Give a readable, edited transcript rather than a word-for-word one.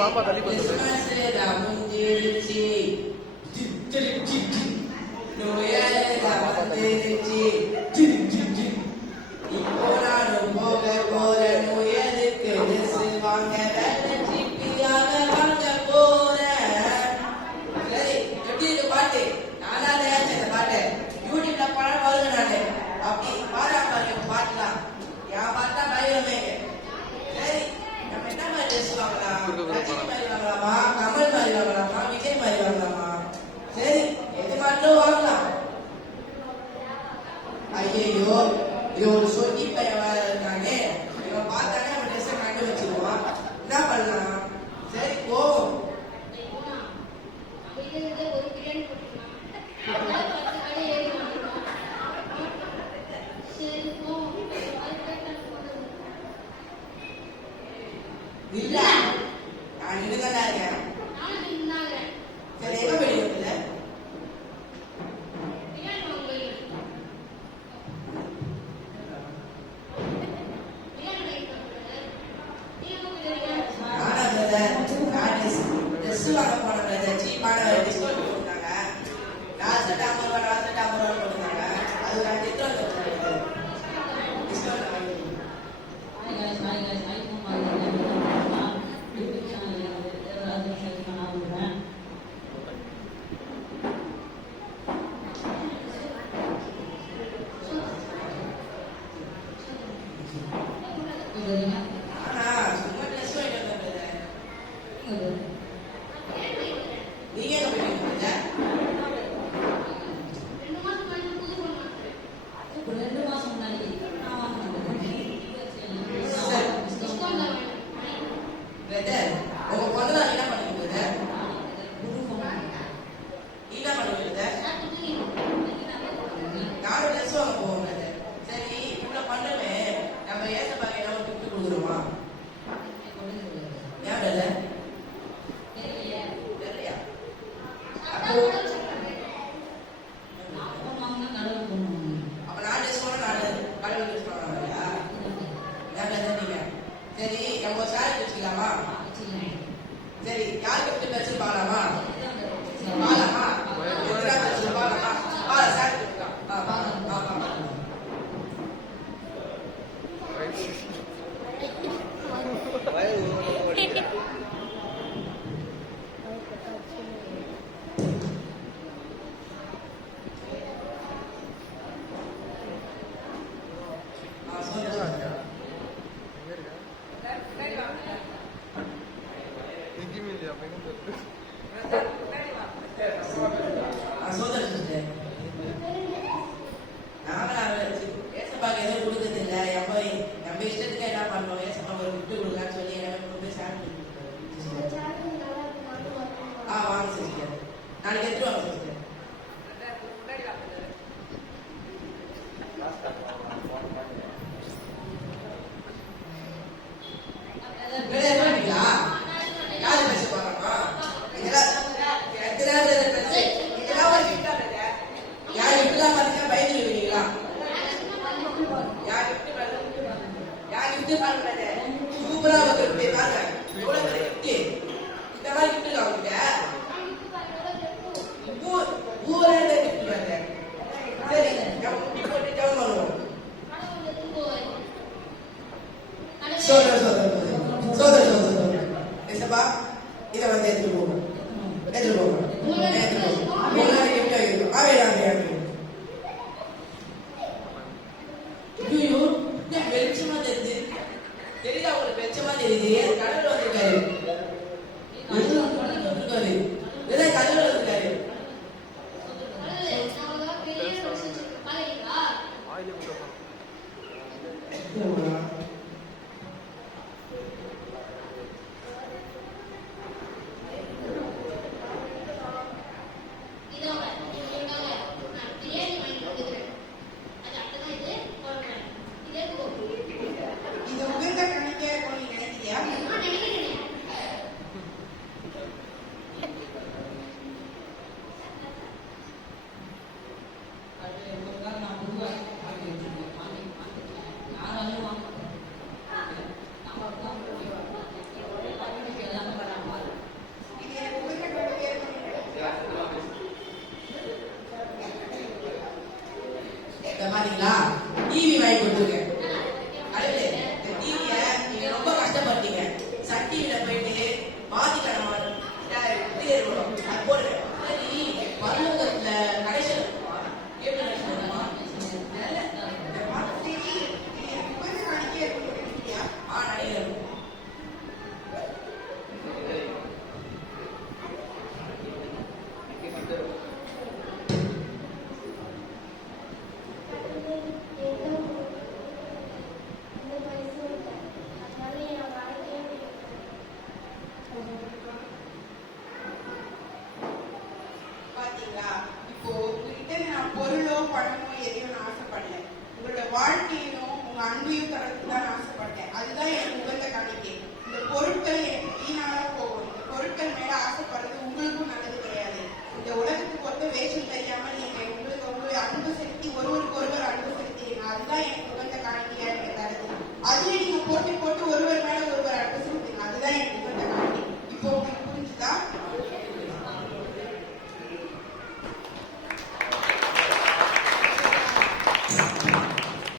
பாப்பா தள்ளி கமல் மாதிரி வாங்கலாமா, விஜய் மாதிரி வாங்கலாமா? சரி, எது மாட்டிலும் வாங்கலாம். ஐயோ, இது ஒரு சொன்னி பையன் இருக்கானே, இவன் பார்த்தானே அவன் ட்ரெஸ்ஸை கண்டு வச்சிருவான். என்ன பண்ணலாம்? சரி போ. இல்ல, நான் நின்றுதான் இருக்கேன். சரி, எங்க வெளியே வருது? ட்ரெஸ் வாங்க போன சீப்பான டிஸ்கவுண்ட் போட்டுருந்தாங்க. 4 செட் 50 ரூபா, 4 செட் 50 ரூபா போட்டுருந்தாங்க. அது ஒரு டிஸ்கவுண்ட் நீங்க என்ன பண்ணுவீங்க? 2 மாசம் முன்னாடி உங்க பொண்ணு என்ன பண்ணுவீங்க? என்ன பண்ணுவீங்க? நானும் ட்ரெஸ் வாங்க போவோம். சரி, இவ்வளவு பண்ணுவேன், நம்ம ஏசப்பாக்கு நம்ம கிஃப்ட் கொடுக்குறோமா? ஏன் தெரியலையா? அப்ப நான் ட்ரெஸ் போனா நான் கடவுள் ட்ரெஸ் பண்ணுவாங்க. நீங்க சரி, நம்ம சாரி வச்சுக்கலாமா? சரி, யார் கிஃப்ட் வச்சு பாக்கலாமா? பாக்கலாமா? பணமோ எதையும் நான் ஆசைப்படல. உங்களோட வாழ்க்கையும் உங்க அன்பையும் தரத்துக்கு தான் நான் ஆசைப்பட்டேன். அதுதான் எனக்கு உகந்த